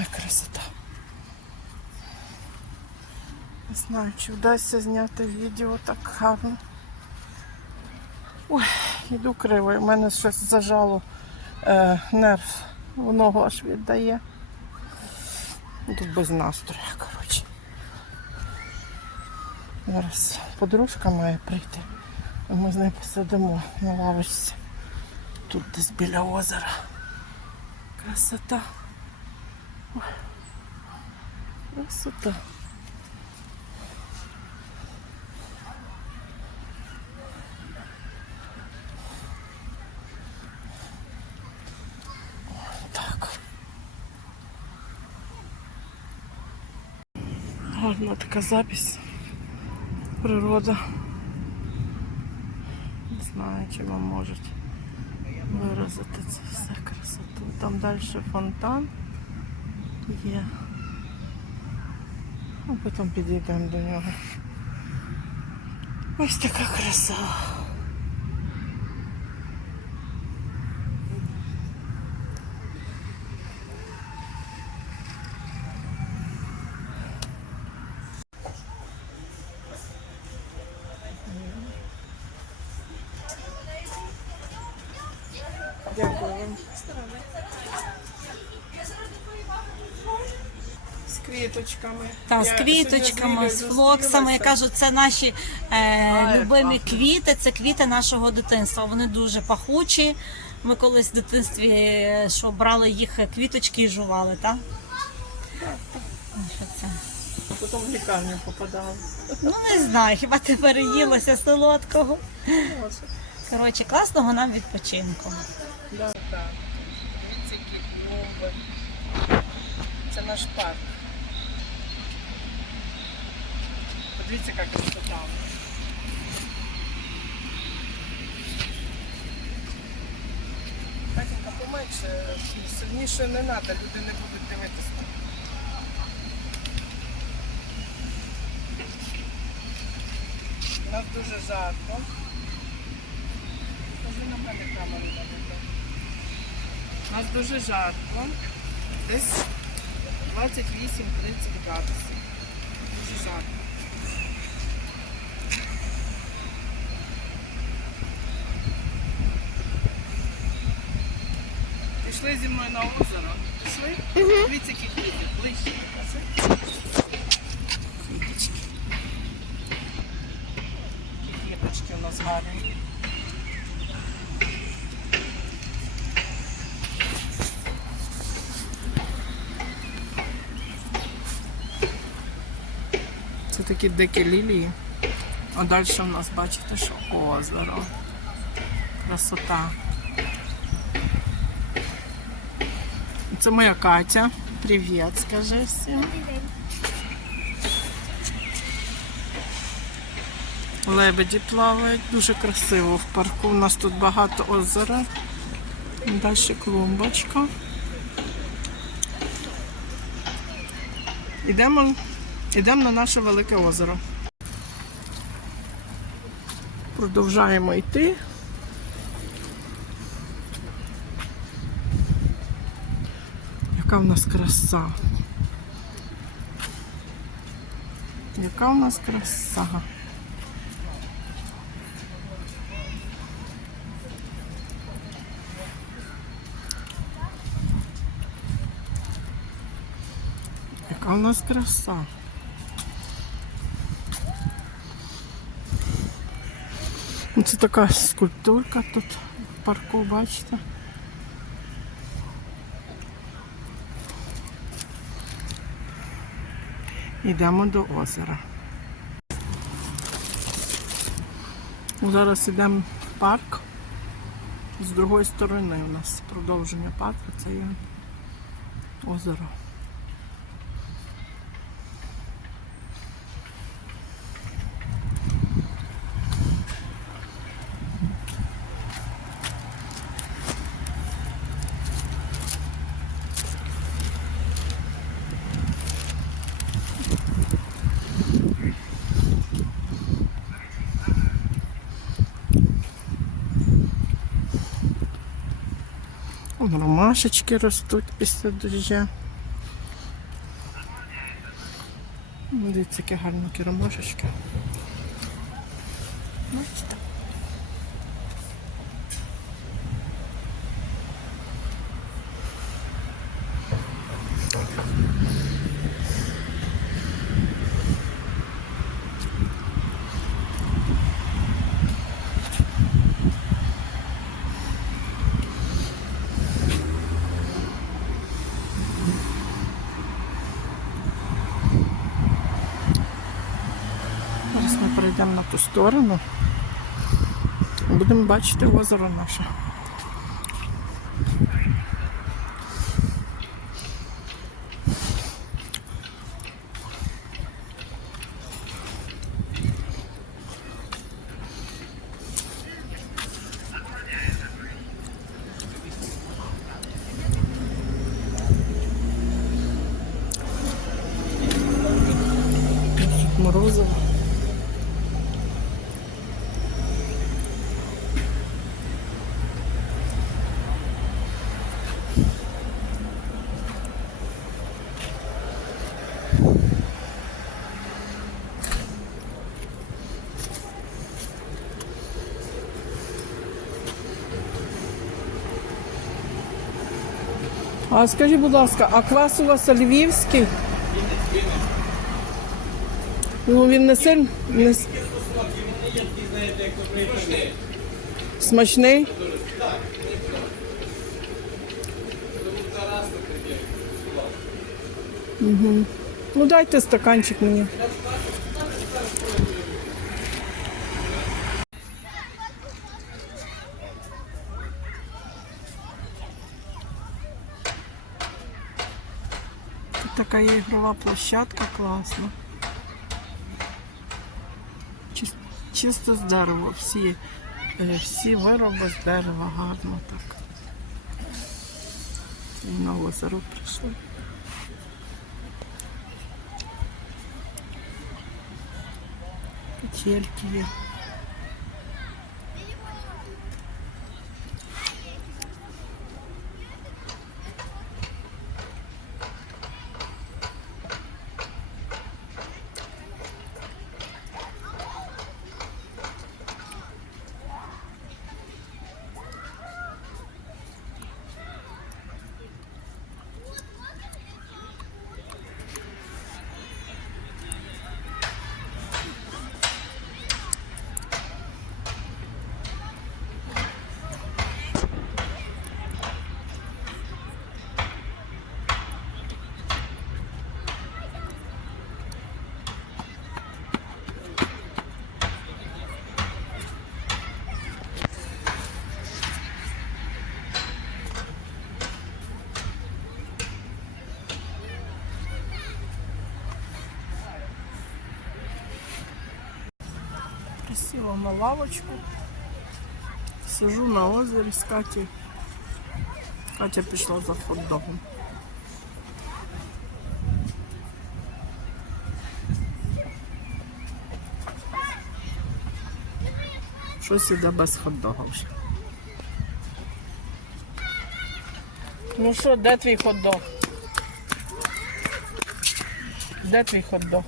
Ой, красота. Не знаю, чи вдасться зняти відео так гарно. Ой, іду криво. У мене щось зажало е, нерв. В ногу аж віддає. Тут без настрою, коротше. Зараз подружка має прийти. Ми з нею посидимо на лавочці. Тут десь біля озера. Красота. Красота. Гарна така запись. Природа. Не знаю, чи вам можуть виразити це все красоту. Там далі фонтан є. А потім підійдемо до нього. Ось така краса. Дякую вам. З квіточками. Та, з квіточками, з флоксами. Я кажу, це наші е, любимі квіти, це квіти нашого дитинства. Вони дуже пахучі. Ми колись в дитинстві е, що брали їх квіточки і жували, так? Ну, Що це? Потім в лікарню попадала. Ну не знаю, хіба ти переїлася солодкого. Коротше, класного нам відпочинку. Це наш парк. Подивіться, яка красота. Катенька, поменше, сильніше не треба, люди не будуть дивитися. У нас дуже жарко. Скажи на мене камеру наведе. У нас дуже жарко. Десь 28-30 градусів. Дуже жарко. Пішли зі мною на озеро. Пішли? Дивіться, які квіти. Ближче. Квіточки у нас гарні. Це такі дикі лілії. А далі у нас, бачите, що озеро. Красота. Це моя Катя. Привіт, скажи всім. Лебеді плавають, дуже красиво в парку. У нас тут багато озера. Далі клумбочка. Ідемо, ідемо на наше велике озеро. Продовжаємо йти. Яка в нас краса. Яка в нас краса. Яка в нас краса. Ну, Це така скульптурка тут в парку, бачите. Йдемо до озера. Зараз йдемо в парк. З другої сторони у нас продовження парку, це є озеро. Ромашечки ростуть після дождя. Дивіться, які гарні ромашечки. Перейдемо на ту сторону. Будемо бачити озеро наше. А скажіть, будь ласка, а квас у вас львівський? Ну він не сильно. Не... Смачний? Угу. Ну дайте стаканчик мені. Така є ігрова площадка класна. Чис- Чисто з дерева, всі, е, всі вироби з дерева гарно так. І на озеро прийшли. Петельки є. На лавочку. Сижу на озері з Катєю. Катя пішла за хот-догом. Щось іде без хот-дога вже. Ну що, де твій хот-дог? Де твій хот-дог?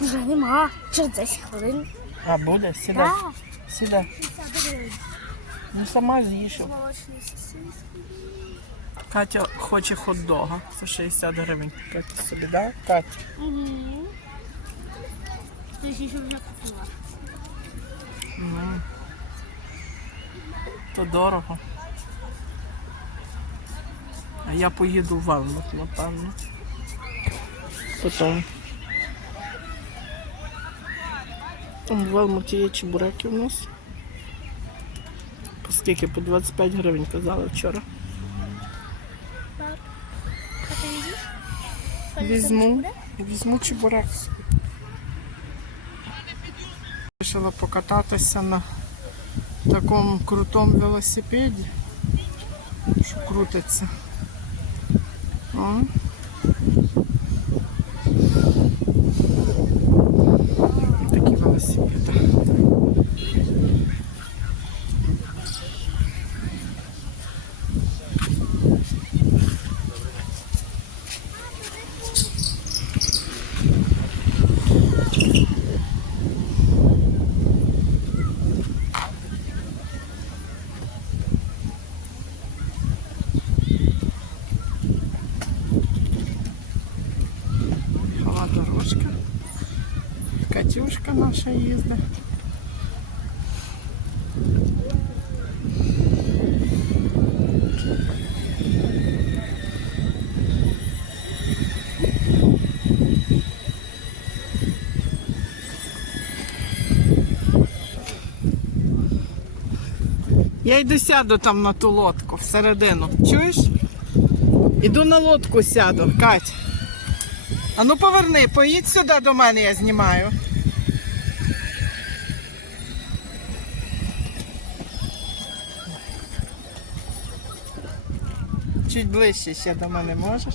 Вже нема. Через 10 хвилин. А, буде? Сідай. Так. Сідай. Ну сама з'їш. Катя хоче хот-дога за 60 гривень. Катя собі, да? Катя. Угу. Ти ще вже купила. То дорого. А я поїду в Велмут, напевно. Потім. Там в Велмуті чебуреки у нас. Скільки? По 25 гривень казали вчора. Візьму. Візьму чебурек. Вирішила покататися на такому крутому велосипеді, що крутиться. Катюшка наша їздить. Я йду сяду там на ту лодку всередину. Чуєш? Іду на лодку сяду, Кать. А ну поверни, поїдь сюди до мене, я знімаю. Чуть ближче ще до мене можеш.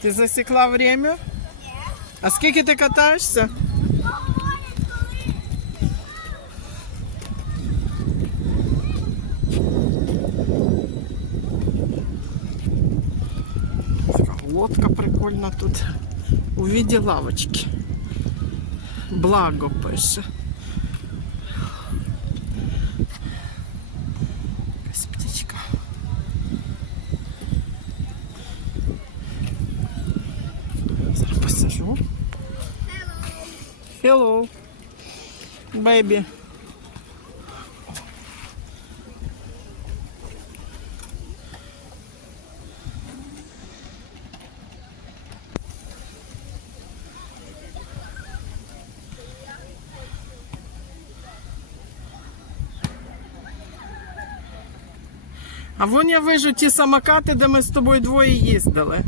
Ти засікла время? А скільки ти катаєшся? Така лодка прикольна тут. У віді лавочки. Благо пише. Hello. Baby. А вон я вижу ті самокати, де ми з тобою двоє їздили.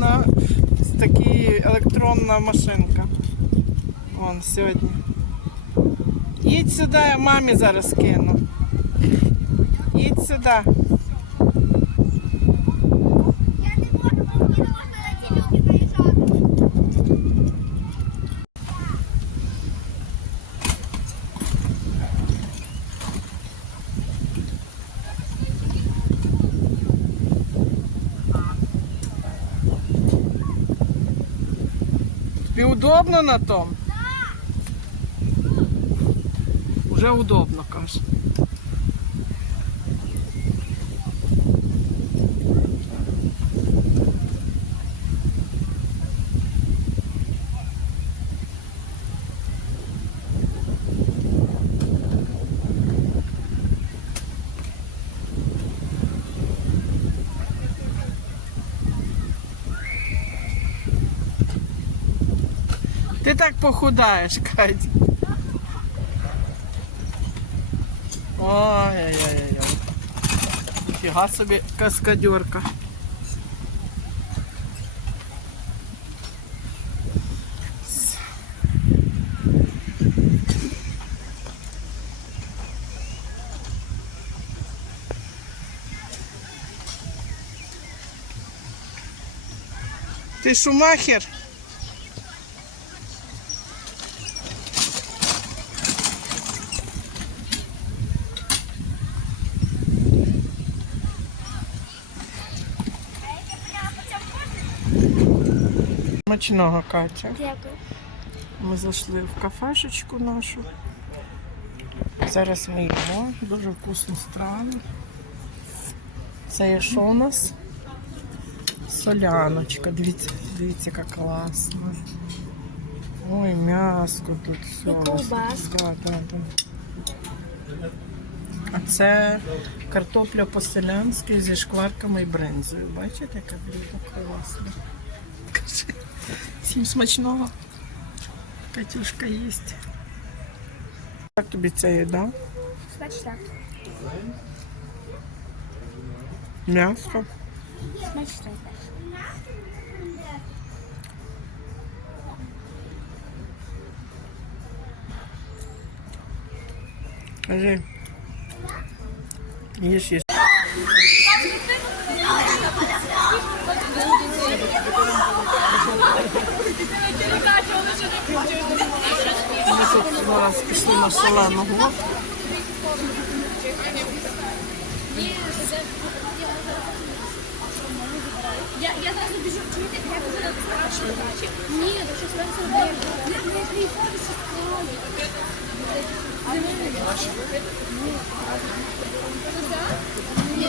Катається на такій електронна машинка. Вон сьогодні. Їдь сюди, я мамі зараз кину. Їдь сюди. Я не можу, бо мені не можна на ці люки заїжджати. Тобі удобно на том? Уже удобно, каже. так похудаєш, Кать. Ой-ой-ой. Фіга собі каскадерка. Ти шумахер? Смачного, Катя. Дякую. Ми зайшли в кафешечку нашу. Зараз ми їмо. Дуже вкусну страву. Це є що у нас? Соляночка. Дивіться, дивіться, яка класна. Ой, м'яско тут все. І. Да, да, да. А це картопля по-селянськи зі шкварками і бринзою. Бачите, яка блюдо класне? Кажи, Всім смачного. Катюшка їсть. Як тобі ця їда? Смачно. М'ясо. Смачно. Кажи. Їж, їж. Зараз пішли на шалену гору. Я, я зразу біжу, чуєте, я кажу, на. Ні, не не не приїхали, що справді. Ні,